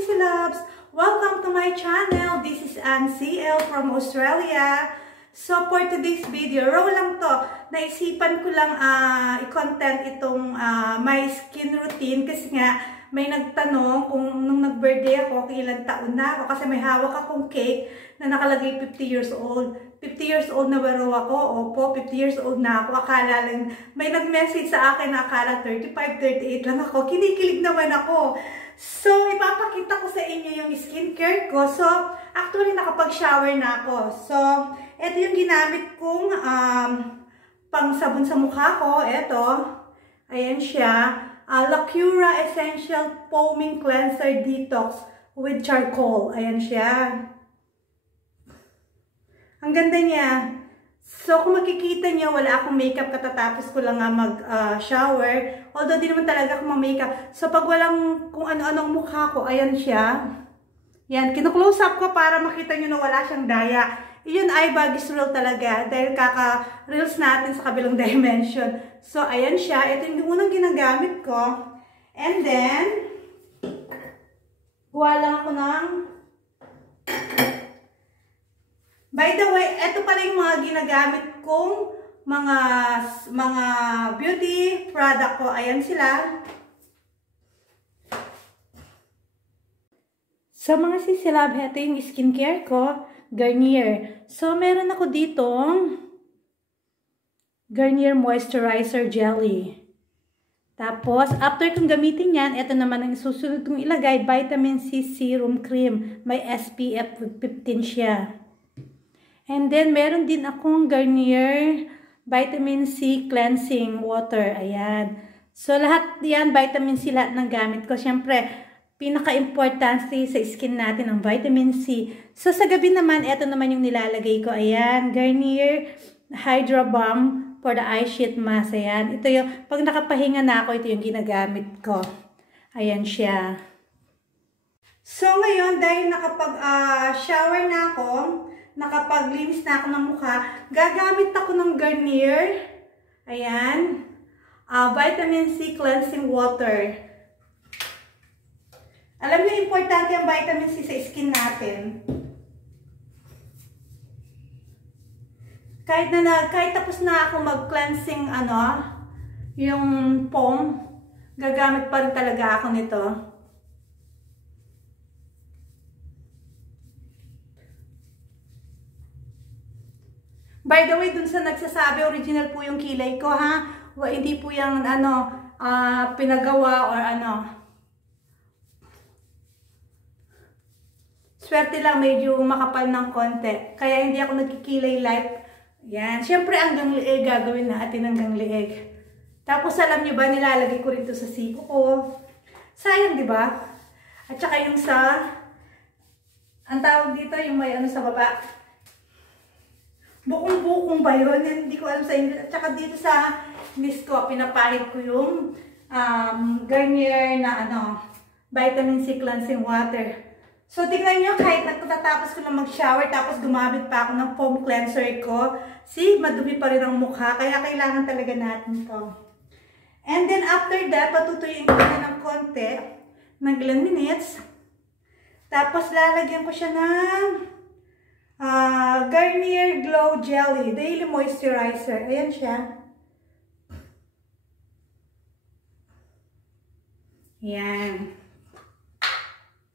Sissy Loves! Welcome to my channel. This is Ann CL from Australia. So for today's video, raw lang to. Naisipan ko lang i-content itong my skin routine kasi nga may nagtanong kung nung nag-birthday ako, ilang taon na ako kasi may hawak akong cake na nakalagay 50 years old. 50 years old na ba raw ako? Opo, 50 years old na ako. Akala lang, may nag-message sa akin na akala 35, 38 lang ako. Kinikilig naman ako. So, ipapakita ko sa inyo yung skincare ko. So, actually, nakapag-shower na ako. So, ito yung ginamit kong pang sabon sa mukha ko. Ito. Ayan siya. Lacura Essential Foaming Cleanser Detox with Charcoal. Ayan siya. Ang ganda niya. So, kung makikita niyo, wala akong makeup katatapos ko lang nga mag-shower. Although, di naman talaga ako mag-makeup. So, pag walang kung ano-anong mukha ko, ayan siya. Yan, kinu-close up ko para makita niyo na wala siyang daya. Iyon ay Baggies Real talaga. Dahil kaka-reels natin sa kabilang dimension. So, ayan siya. Ito yung unang ginagamit ko. And then, gawa lang ako ng... By the way, ito pala yung mga ginagamit kong mga beauty product ko. Ayan sila. So, mga sisilab, ito yung skincare ko. Garnier. So, meron ako ditong Garnier Moisturizer Jelly. Tapos, after kong gamitin yan, ito naman ang susunod kong ilagay, Vitamin C Serum Cream. May SPF 15 siya. And then, meron din akong Garnier Vitamin C Cleansing Water. Ayan. So, lahat yan, Vitamin C, lahat ng gamit ko. Siyempre, pinaka-importante sa skin natin ang Vitamin C. So, sa gabi naman, ito naman yung nilalagay ko. Ayan, Garnier Hydra Balm for the Eye Sheet Mask. Ayan. Ito yung, pag nakapahinga na ako, ito yung ginagamit ko. Ayan siya. So, ngayon, dahil nakapag-shower na ako, nakapaglinis na ako ng mukha, gagamit ako ng Garnier. Ayan. Vitamin C Cleansing Water. Alam niyo, importante ang vitamin C sa skin natin. Kahit tapos na ako mag-cleansing, yung foam, gagamit pa rin talaga ako nito. By the way, dun sa nagsasabi, original po yung kilay ko, ha? Hindi po yung, pinagawa or Swerte lang, medyo makapal ng konti. Kaya hindi ako nagkikilay light. Yan. Siyempre, hanggang lieg, gagawin natin hanggang lieg. Tapos, alam nyo ba, nilalagay ko rin ito sa siko ko. Sayang, di ba? At saka yung ang tawag dito, yung may sa baba. Bukong-bukong ba yun? Hindi ko alam sa English. At saka dito sa list ko, pinapahid ko yung Garnier na Vitamin C Cleansing Water. So, tingnan nyo, kahit nagtatapos ko na mag-shower, tapos gumamit pa ako ng foam cleanser ko. See, madumi pa rin ang mukha, kaya kailangan talaga natin to. And then, after that, patutuyuin ko na ng konti, ng ilang minutes. Tapos, lalagyan ko siya ng Garnier Glow Jelly Daily Moisturizer. Ayan siya. Ayan.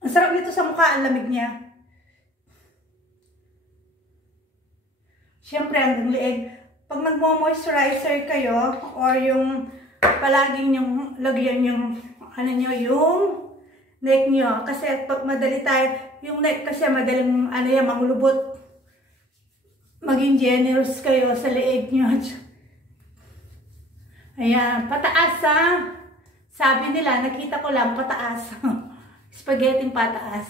Ang sarap nito sa mukha, ang lamig niya. Siyempre, hanggang lieg. Pag nagmo-moisturizer kayo, or yung palaging yung lagyan yung, yung neck nyo. Kasi pag madali tayo, yung neck kasi madaling, manglubot. Maging generous kayo sa lieg nyo. Ayan, pataas ha. Sabi nila, nakita ko lang, pataas. Spaghetti pataas.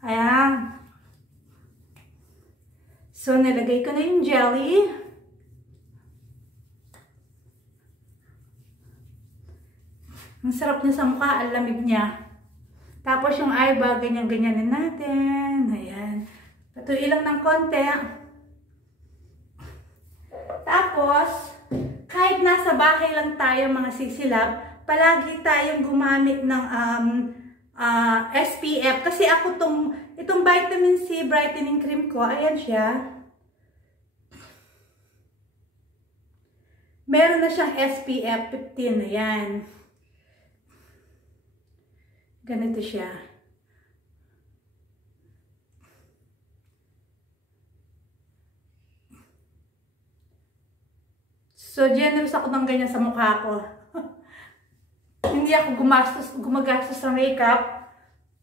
Ayan. So, nilagay ko na yung jelly. Ang sarap niya sa mukha, ang lamig niya. Tapos yung eye bag, ganyan-ganyanin natin. Ayan. Patuloy lang ng konti. Tapos, kahit nasa bahay lang tayo mga sisilab, palagi tayong gumamit ng SPF. Kasi ako itong vitamin C brightening cream ko, ayan siya. Meron na siyang SPF 15. Ayan. Ganito siya. So, generous ako ng ganyan sa mukha ko. Hindi ako gumagastos sa makeup.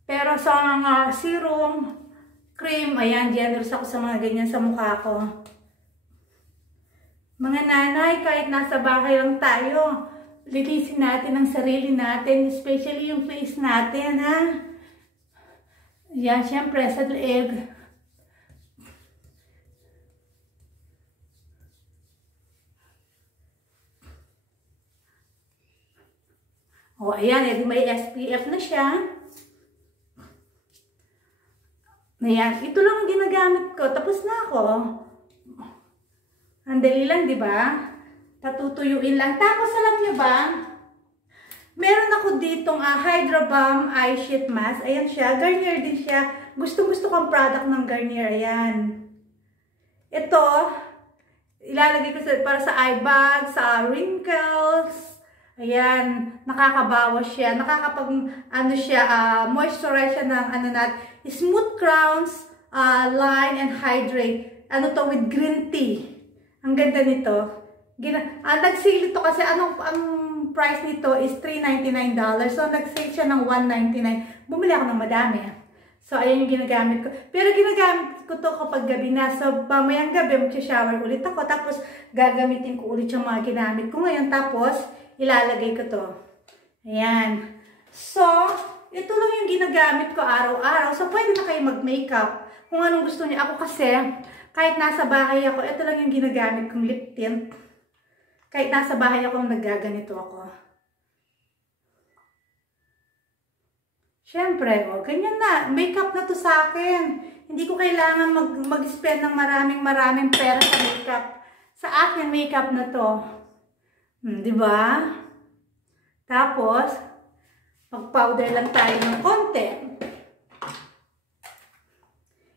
Pero sa mga serum, cream, ayan, generous ako sa mga ganyan sa mukha ko. Mga nanay, kahit nasa bahay lang tayo, linisin natin ang sarili natin, especially yung face natin, ha? Ayan, syempre, sa leeg. O, ayan, edi may SPF na siya. Ayan, ito lang ang ginagamit ko. Tapos na ako. Ang dali lang, di ba? Patutuyuin lang. Tapos, alam niyo ba? Meron ako ditong Hydra Balm Eye Sheet Mask. Ayan siya. Garnier din siya. Gustong-gusto kong product ng Garnier. Ayan. Ito, ilalagay ko para sa eye bag, sa wrinkles. Ayan. Nakakabawas siya. Moisturize siya ng smooth crowns, line, and hydrate. With green tea. Ang ganda nito. Nag-sale ito kasi ang price nito is $399. So, nag-sale siya ng $199. Bumili ako ng madami. So, ayan yung ginagamit ko. Pero ginagamit ko to kapag gabi na. So, pamayang gabi, mag-shower ulit ako. Tapos, gagamitin ko ulit yung mga ginamit ko ngayon. Tapos, ilalagay ko to. Ayan. So, ito lang yung ginagamit ko araw-araw. So, pwede na kayo mag-makeup. Kung anong gusto niyo. Ako kasi, kahit nasa bahay ako, ito lang yung ginagamit kong lip tint. Kahit nasa bahay ako, naggaganito ako. Siyempre, ganyan na. Makeup na to sa akin. Hindi ko kailangan mag-spend ng maraming pera sa makeup. Sa akin, makeup na to. Diba? Tapos, mag-powder lang tayo ng konti.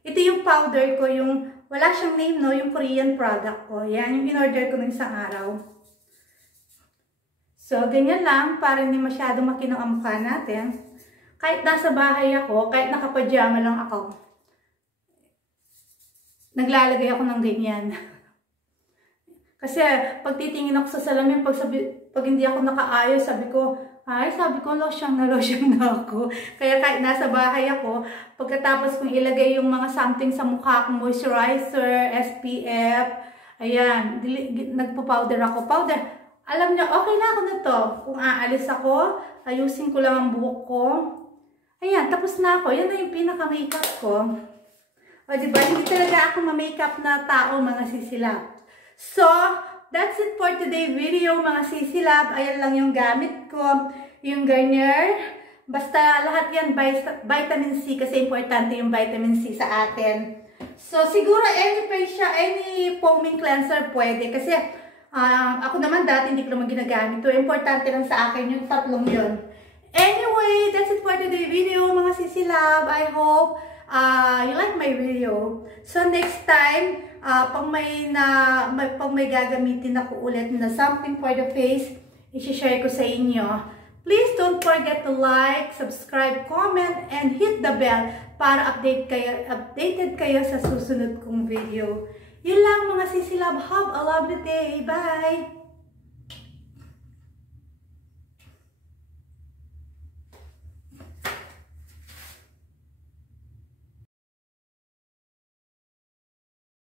Ito yung powder ko, wala siyang name, no? Yung Korean product ko. Yan, yung in-order ko ng isang araw. So, ganyan lang, para hindi masyado makinang ang mukha natin. Kahit nasa bahay ako, kahit nakapajama lang ako, naglalagay ako ng ganyan. Kasi, pag titingin ako sa salamin, pag hindi ako nakaayos, sabi ko, losyang na ako. Kaya kahit nasa bahay ako, pagkatapos kong ilagay yung mga something sa mukha kong moisturizer, SPF, ayan, nagpo-powder ako. Powder, alam niyo, okay na ako na to. Kung aalis ako, ayusin ko lang ang buhok ko. Ayan, tapos na ako. Yan na yung pinaka-makeup ko. O diba, hindi talaga ako ma-makeup na tao, mga sisilab. So, that's it for today's video, mga sisilab. Ayan lang yung gamit ko. Yung Garnier. Basta lahat yan vitamin C kasi importante yung vitamin C sa atin. So, siguro any foaming cleanser pwede. Kasi ako naman dati hindi ko naman ginagamit. So, importante lang sa akin yung tatlong yun. Anyway, that's it for today's video, mga sisilab. I hope you like my video. So, next time, pag may gagamitin ako ulit na something for the face, i-share ko sa inyo. Please don't forget to like, subscribe, comment, and hit the bell para updated kayo sa susunod kong video. Yun lang, mga sisilab. Have a lovely day. Bye!